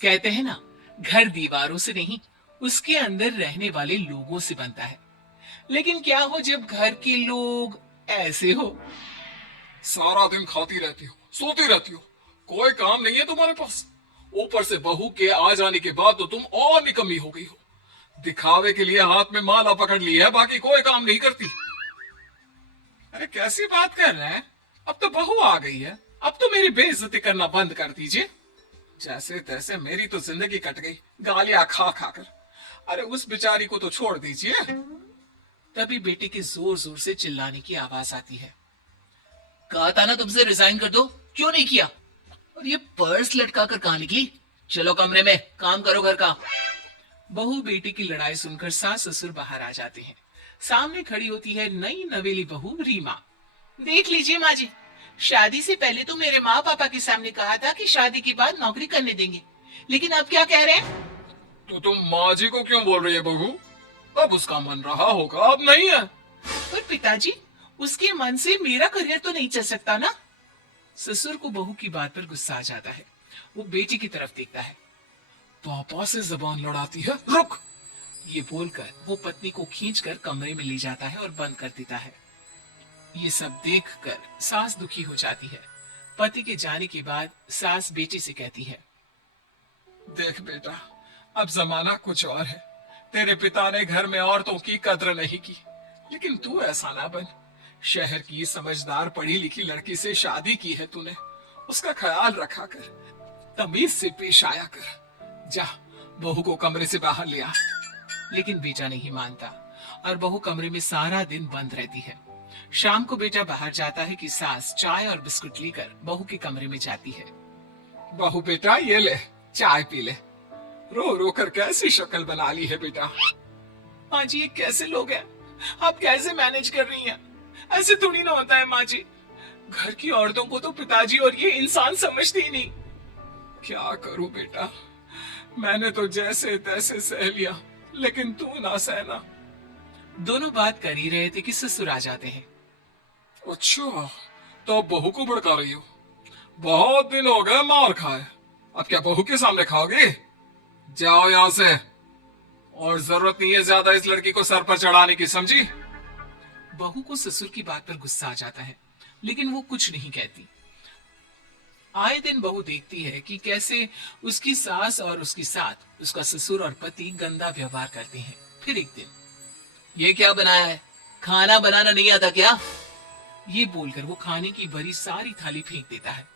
कहते हैं ना, घर दीवारों से नहीं, उसके अंदर रहने वाले लोगों से बनता है। लेकिन क्या हो जब घर के लोग ऐसे हो? सारा दिन खाती रहती हो, सोती रहती हो, कोई काम नहीं है तुम्हारे पास। ऊपर से बहू के आ जाने के बाद तो तुम और निकम्मी हो गई हो। दिखावे के लिए हाथ में माला पकड़ ली है, बाकी कोई काम नहीं करती। अरे कैसी बात कर रहे हैं? अब तो बहू आ गई है, अब तो मेरी बेइज्जती करना बंद कर दीजिए। जैसे तैसे मेरी तो जिंदगी कट गई, गालियां खा खा कर। अरे उस बेचारी को तो छोड़ दीजिए। तभी बेटे के जोर जोर से चिल्लाने की आवाज आती है। कहा था ना तुमसे रिजाइन कर दो, क्यों नहीं किया? और ये पर्स लटका कर कहां निकली? चलो कमरे में काम करो घर का। बहू बेटी की लड़ाई सुनकर सास ससुर बाहर आ जाते हैं। सामने खड़ी होती है नई नवेली बहू रीमा। देख लीजिए माँ जी, शादी से पहले तो मेरे माँ पापा के सामने कहा था कि शादी के बाद नौकरी करने देंगे, लेकिन अब क्या कह रहे हैं? तो तुम माँ जी को क्यों बोल रही है बहू? अब उसका मन रहा होगा, अब नहीं है। पर पिताजी, उसके मन से मेरा करियर तो नहीं चल सकता ना। ससुर को बहू की बात पर गुस्सा आ जाता है। वो बेटी की तरफ देखता है। पापा से जबान लड़ाती है, रुक। ये बोलकर वो पत्नी को खींचकर कमरे में ले जाता है और बंद कर देता है। ये सब देखकर सास दुखी हो जाती है। पति के जाने के बाद सास बेटी से कहती है, देख बेटा, अब जमाना कुछ और है। तेरे पिता ने घर में औरतों की कद्र नहीं की, लेकिन तू ऐसा ना बन। शहर की समझदार पढ़ी लिखी लड़की से शादी की है तूने, उसका ख्याल रखा कर, तमीज से पेश आया कर। जा, बहू को कमरे से बाहर ले आ। लेकिन बेटा नहीं मानता और बहू कमरे में सारा दिन बंद रहती है। शाम को बेटा बाहर जाता है कि सास चाय और बिस्कुट लेकर बहू के कमरे में जाती है। बहू बेटा ये ले, चाय पी ले। रो रो कर कैसी शक्ल बना ली है बेटा। माँ जी, ये कैसे लोग हैं? आप कैसे मैनेज कर रही हैं? ऐसे थोड़ी ना होता है माँ जी। घर की औरतों को तो पिताजी और ये इंसान समझते ही नहीं। क्या करूं बेटा, मैंने तो जैसे तैसे सह लिया, लेकिन तू ना सहना। दोनों बात कर ही रहे थे कि ससुर आ जाते हैं। अच्छा, तो अब बहू को भड़का रही हो? बहुत दिन हो गए मार खाए, अब क्या बहू के सामने खाओगे? जाओ यहाँ से, और जरूरत नहीं है ज्यादा इस लड़की को सर पर चढ़ाने की, समझी? बहू को ससुर की बात पर गुस्सा आ जाता है, लेकिन वो कुछ नहीं कहती। आए दिन बहू देखती है कि कैसे उसकी सास और उसके साथ उसका ससुर और पति गंदा व्यवहार करते हैं। फिर एक दिन, ये क्या बनाया है? खाना बनाना नहीं आता क्या? ये बोलकर वो खाने की भरी सारी थाली फेंक देता है।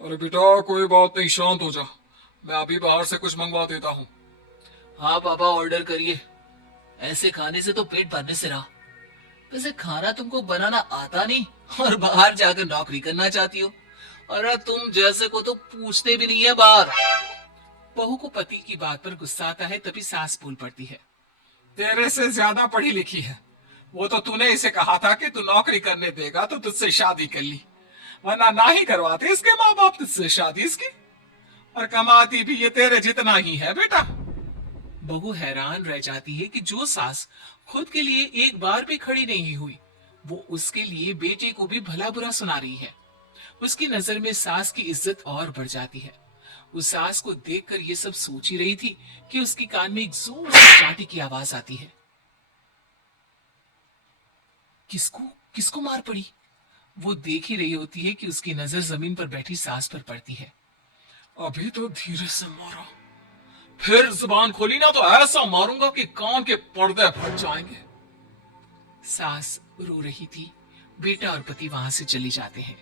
अरे बेटा कोई बात नहीं, शांत हो जा, मैं अभी बाहर से कुछ मंगवा देता हूँ। हाँ पापा, ऑर्डर करिए। ऐसे खाने से तो पेट भरने से रहा। वैसे खाना तुमको बनाना आता नहीं और बाहर जाकर नौकरी करना चाहती हो। अरे तुम जैसे को तो पूछते भी नहीं है बाहर। बहू को पति की बात पर गुस्सा आता है, तभी सास बोल पड़ती है। तेरे से ज्यादा पढ़ी लिखी है, वो तो तूने इसे कहा था कि तू नौकरी करने देगा तो तुझसे शादी कर ली, वरना ना ही करवाते इसके माँ बाप तुझसे शादी इसकी। और कमाती भी ये तेरे जितना ही है बेटा। बहू हैरान रह जाती है कि जो सास खुद के लिए एक बार भी खड़ी नहीं हुई, वो उसके लिए बेटे को भी भला बुरा सुना रही है। उसकी नजर में सास की इज्जत और बढ़ जाती है। उस सास को देखकर ये सब सोच ही रही थी कि उसके कान में एक जोर से चाटी की आवाज आती है। किसको किसको मार पड़ी? वो देख ही रही होती है कि उसकी नजर जमीन पर बैठी सास पर पड़ती है। अभी तो धीरे से मारा, फिर जुबान खोली ना तो ऐसा मारूंगा कि कान के पर्दे फट जाएंगे। सास रो रही थी। बेटा और पति वहां से चले जाते हैं।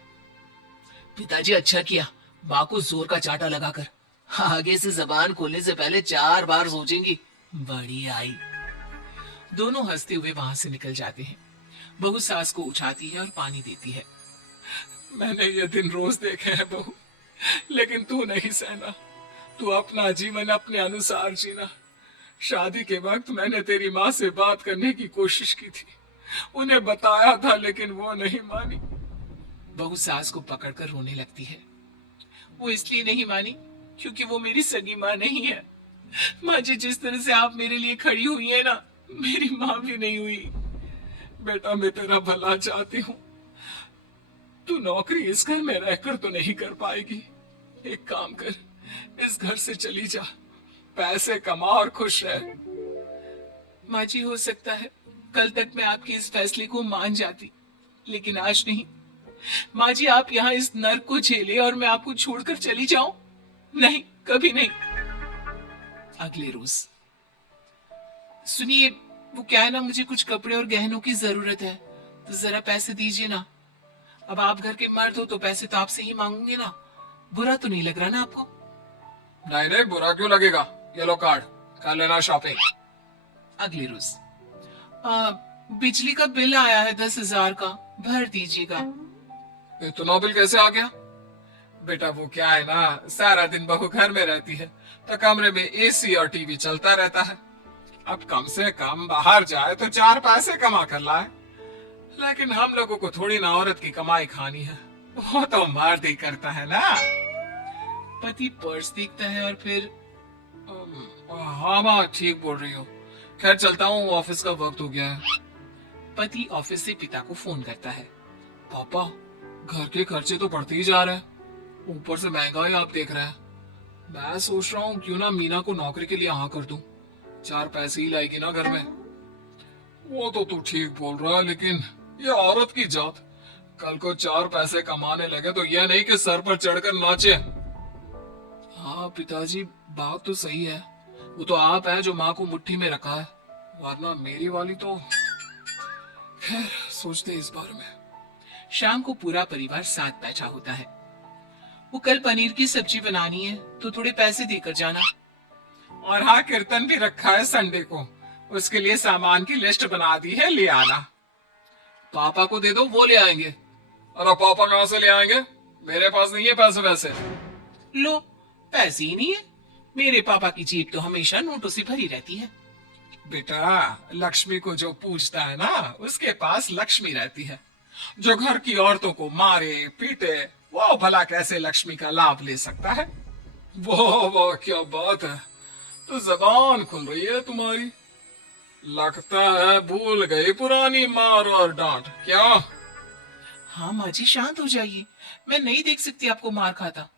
पिताजी अच्छा किया माँ को जोर का चाटा लगाकर। आगे से जबान खोलने से पहले 4 बार सोचेंगी। बड़ी आई। दोनों हंसते हुए वहां से निकल जाते हैं। बहू सास को उठाती है और पानी देती है। मैंने ये दिन रोज देखे हैं बहू, लेकिन तू नहीं सहना। तू अपना जीवन अपने अनुसार जीना। शादी के वक्त मैंने तेरी माँ से बात करने की कोशिश की थी, उन्हें बताया था, लेकिन वो नहीं मानी। बहू सास को पकड़कर रोने लगती है। वो इसलिए नहीं मानी क्योंकि वो मेरी सगी माँ नहीं है। माँ जी, जिस तरह से आप मेरे लिए खड़ी हुई है ना, मेरी माँ भी नहीं हुई। बेटा मैं तेरा भला चाहती हूँ, तू नौकरी इस घर में रहकर तो नहीं कर पाएगी। एक काम कर, इस घर से चली जा, पैसे कमा और खुश रह। माँ जी, हो सकता है कल तक मैं आपके इस फैसले को मान जाती, लेकिन आज नहीं। माँ जी, आप यहाँ इस नर्क को झेले और मैं आपको छोड़कर चली जाऊं? नहीं, कभी नहीं। अगले रोज। सुनिए, वो क्या है ना, मुझे कुछ कपड़े और गहनों की जरूरत है, तो जरा पैसे दीजिए ना। अब आप घर के मर्द हो तो पैसे तो आपसे ही मांगूंगे ना। बुरा तो नहीं लग रहा ना आपको? नहीं नहीं, बुरा क्यों लगेगा। ये लो कार्ड, कर लेना शॉपिंग। अगले रोज। बिजली का बिल आया है 10,000 का, भर दीजिएगा। इतना बिल कैसे आ गया? बेटा वो क्या है ना, सारा दिन बहू घर में रहती है तो कमरे में एसी और टीवी चलता रहता है। अब कम से कम बाहर जाए तो 4 पैसे कमा कर लाए। लेकिन हम लोगों को थोड़ी ना औरत की कमाई खानी है, वो तो मर्द ही करता है ना। पति पर्स देखता है और फिर हाँ माँ, ठीक बोल रही हो। खैर चलता हूँ, ऑफिस का वक्त हो गया है। पति ऑफिस से पिता को फोन करता है। पापा, घर के खर्चे तो बढ़ते ही जा रहे हैं, ऊपर से महंगाई आप देख रहे हैं। मैं सोच रहा हूँ क्यों ना मीना को नौकरी के लिए हाँ कर दूं, 4 पैसे ही लाएगी ना घर में। वो तो तू ठीक बोल रहा है, लेकिन ये औरत की जात, कल को 4 पैसे कमाने लगे तो यह नहीं कि सर पर चढ़कर नाचे। हाँ पिताजी, बात तो सही है। वो तो आप है जो माँ को मुट्ठी में रखा है, वरना मेरी वाली तो। खैर सोचते इस बारे में। शाम को पूरा परिवार साथ बैठा होता है। वो कल पनीर की सब्जी बनानी है, तो थोड़े पैसे देकर जाना। और हाँ, कीर्तन भी रखा है संडे को, उसके लिए सामान की लिस्ट बना दी है, ले आना। पापा को दे दो, वो ले आएंगे। अरे पापा कहाँ से ले आएंगे, मेरे पास नहीं है पैसे वैसे। लो, पैसे ही नहीं है। मेरे पापा की जेब तो हमेशा नोटों से भरी रहती है। बेटा, लक्ष्मी को जो पूछता है ना, उसके पास लक्ष्मी रहती है। जो घर की औरतों को मारे पीटे, वो भला कैसे लक्ष्मी का लाभ ले सकता है। वो क्या बात है, तो जबान खुल रही है तुम्हारी। लगता है भूल गई पुरानी मार और डांट क्या? हाँ माँ जी, शांत हो जाइए। मैं नहीं देख सकती आपको मार खाता,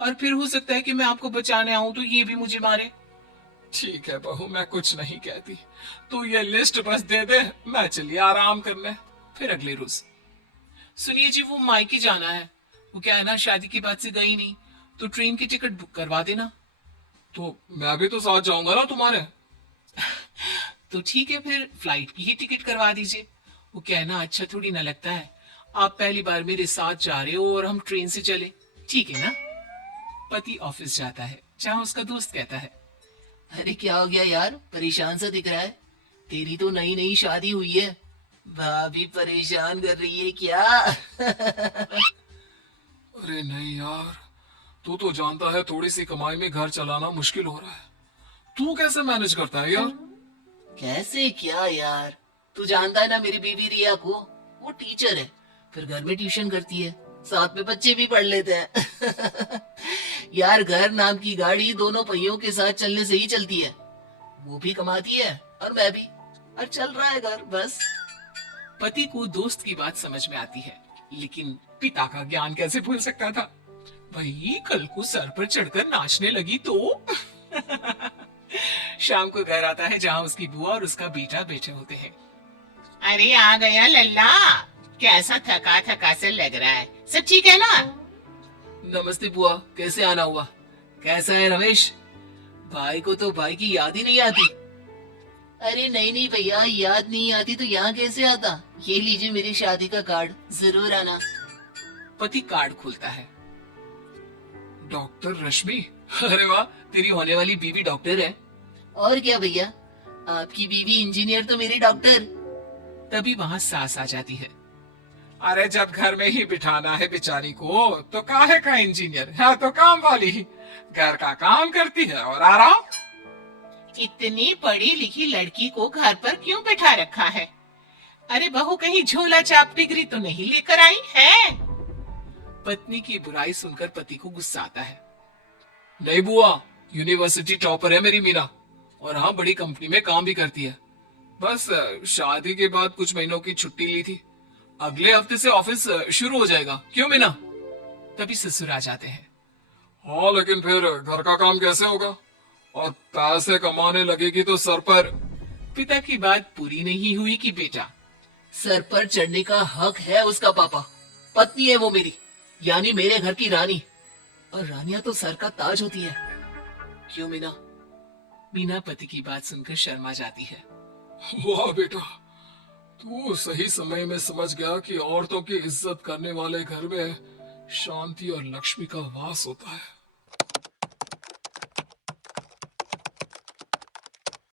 और फिर हो सकता है कि मैं आपको बचाने आऊं तो ये भी मुझे मारे। ठीक है बहू, मैं कुछ नहीं कहती, तू ये लिस्ट बस दे दे, मैं चलिए आराम करने। फिर अगले रोज। सुनिए जी, वो मायके जाना है। वो क्या है ना, शादी के बाद से गई नहीं, तो ट्रेन की टिकट बुक करवा देना। तो मैं भी तो साथ जाऊंगा ना तुम्हारे। तो ठीक है, फिर फ्लाइट की ही टिकट करवा दीजिए। वो क्या है ना, अच्छा थोड़ी ना लगता है आप पहली बार मेरे साथ जा रहे हो और हम ट्रेन से चले। ठीक है ना? पति ऑफिस जाता है, जहाँ उसका दोस्त कहता है, अरे क्या हो गया यार, परेशान सा दिख रहा है। तेरी तो नई नई शादी हुई है, भाभी परेशान कर रही है क्या? अरे नहीं यार, तू तो जानता है थोड़ी सी कमाई में घर चलाना मुश्किल हो रहा है। तू कैसे मैनेज करता है यार? कैसे क्या यार, तू जानता है ना मेरी बीवी रिया को, वो टीचर है, फिर घर में ट्यूशन करती है, साथ में बच्चे भी पढ़ लेते हैं। यार घर नाम की गाड़ी दोनों पहियों के साथ चलने से ही चलती है। वो भी कमाती है और मैं भी, और चल रहा है घर बस। पति को दोस्त की बात समझ में आती है, लेकिन पिता का ज्ञान कैसे भूल सकता था। वही कल को सर पर चढ़कर नाचने लगी तो। शाम को घर आता है, जहाँ उसकी बुआ और उसका बेटा बैठे होते हैं। अरे आ गया लल्ला, कैसा थका थका से लग रहा है, सब ठीक है ना? नमस्ते बुआ, कैसे आना हुआ? कैसा है रमेश? भाई को तो भाई की याद ही नहीं आती। अरे नहीं नहीं भैया, याद नहीं आती तो यहाँ कैसे आता। ये लीजिए मेरी शादी का कार्ड, जरूर आना। पति कार्ड खोलता है। डॉक्टर रश्मि, अरे वाह, तेरी होने वाली बीवी डॉक्टर है। और क्या भैया, आपकी बीवी इंजीनियर तो मेरी डॉक्टर। तभी वहाँ सास आ जाती है। अरे जब घर में ही बिठाना है बेचारी को, तो काहे का इंजीनियर है, तो काम वाली ही घर का काम करती है और आराम। इतनी पढ़ी लिखी लड़की को घर पर क्यों बैठा रखा है? अरे बहू कहीं झोला चाप डिग्री तो नहीं लेकर आई है? पत्नी की बुराई सुनकर पति को गुस्सा आता है। नहीं बुआ, यूनिवर्सिटी टॉपर है मेरी मीना, और हाँ बड़ी कंपनी में काम भी करती है। बस शादी के बाद कुछ महीनों की छुट्टी ली थी, अगले हफ्ते से ऑफिस शुरू हो जाएगा। क्यों मीना? तभी ससुर आ जाते हैं। हाँ, लेकिन फिर घर का काम कैसे होगा? और पैसे कमाने लगेगी तो सर पर। पिता की बात पूरी नहीं हुई कि बेटा, सर पर चढ़ने का हक है उसका पापा। पत्नी है वो मेरी, यानी मेरे घर की रानी। और रानियां तो सर का ताज होती है। क्यों मीना? मीना पति की बात सुनकर शर्मा जाती है। वाह बेटा, तू सही समय में समझ गया कि औरतों की इज्जत करने वाले घर में शांति और लक्ष्मी का वास होता है।